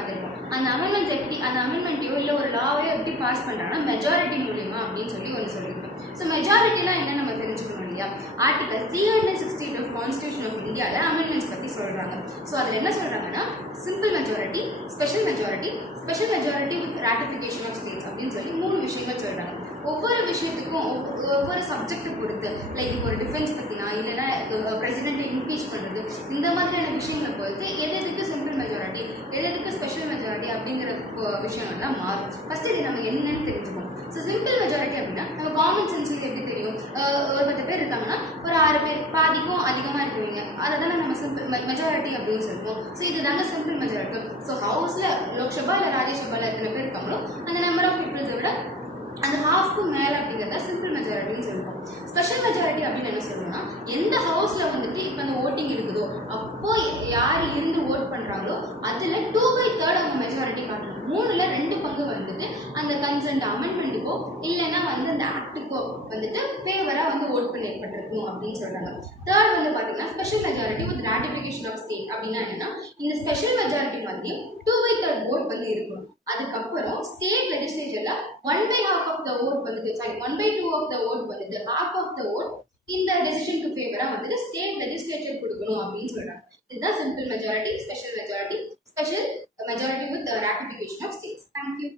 பார்த்துருக்கோம். அந்த அமெண்ட்மெண்ட்ஸ் எப்படி அந்த அமெண்ட்மெண்ட்டையோ இல்லை ஒரு லாவையோ எப்படி பாஸ் பண்ணுறாங்கன்னா மெஜாரிட்டி மூலியமா அப்படின்னு சொல்லி ஒன்று சொல்லியிருக்கோம். ஸோ மெஜாரிட்டிலாம் என்ன நம்ம தெரிஞ்சுக்கணும் இல்லையா? ஆர்டிகல் 368 ஆஃப் கான்ஸ்டியூஷன் ஆஃப் இந்தியாவில் அமெண்ட்மெண்ட்ஸ் பற்றி சொல்கிறாங்க. ஸோ அதில் என்ன சொல்கிறாங்கன்னா simple majority, special majority with ratification of states அப்படின்னு சொல்லி 3 விஷயங்கள் சொல்கிறாங்க. ஒவ்வொரு விஷயத்துக்கும் ஒவ்வொரு சப்ஜெக்ட் பொறுத்து, லைக் இப்போ ஒரு டிஃபென்ஸ் பற்றினா இல்லைன்னா பிரசிடென்ட்டை இம்பீச் பண்ணுறது, இந்த மாதிரியான விஷயங்களை பொறுத்து எதுக்கு சிம்பிள் மெஜாரிட்டி எதுக்கு ஸ்பெஷல் மெஜாரிட்டி அப்படிங்கிற விஷயங்கள்லாம் மாறும். ஃபர்ஸ்ட் இது நம்ம என்னன்னு தெரிஞ்சுக்கணும். ஸோ சிம்பிள் மெஜாரிட்டி அப்படின்னா நம்ம காமன் சென்ஸுக்கு எப்படி தெரியும்? ஒரு 10 பேர் இருக்காங்கன்னா ஒரு 6 பேர் பாதிக்கும் அதிகமாக இருக்குவீங்க, அதை தானே நம்ம சிம்பிள் மெஜாரிட்டி அப்படின்னு சொல்லுவோம். ஸோ இது தாங்க சிம்பிள் மெஜாரிட்டி. ஸோ ஹவுஸில் லோக்சபா இல்லை ராஜ்யசபாவில் எத்தனை பேர் இருக்காங்களோ அந்த நம்பர் ஆஃப் பீப்புள்ஸை விட அந்த ஹாஃப்க்கு மேலே அப்படிங்கிறத சிம்பிள் மெஜாரிட்டின்னு சொல்லுவோம். ஸ்பெஷல் மெஜாரிட்டி அப்படின்னு என்ன சொல்லுவோம்னா எந்த ஹவுஸில் வந்துட்டு இப்போ அந்த ஓட்டிங் இருக்குதோ அப்போ யார் இருந்து ஓட் பண்ணுறாங்களோ அதில் 2/3 அவங்க மெஜாரிட்டி காட்டணும். 3ல் 2 பங்கு வந்துட்டு அந்த கன்சென்ட் அமெண்ட்மெண்ட்டுக்கோ இல்லைன்னா வந்து அந்த ஆக்டுக்கோ வந்துட்டு ஃபேவராக வந்து ஓட் பண்ணி ஏற்பட்டிருக்கணும் அப்படின்னு சொல்கிறாங்க. தேர்ட் வந்து பார்த்தீங்கன்னா special majority with ratification of state அப்படின்னா என்னன்னா இந்த ஸ்பெஷல் மெஜாரிட்டி மத்திய 2/3 ஓட் வந்து இருக்கணும். அதுக்கப்புறம் ஸ்டேட் லெஜிஸ்லேச்சர்ல 1/2 ஆஃப் த ஓட் வந்துட்டு 1/2 ஆஃப் த ஓட் வந்துட்டு half ஆஃப் த ஓட் இந்த டெசிஷனுக்கு ஃபேவரா வந்துட்டு ஸ்டேட் லெஜிஸ்லேச்சர் கொடுக்கணும் அப்படின்னு சொல்றாங்க. இதுதான் simple majority, special majority with ratification of states. Thank you.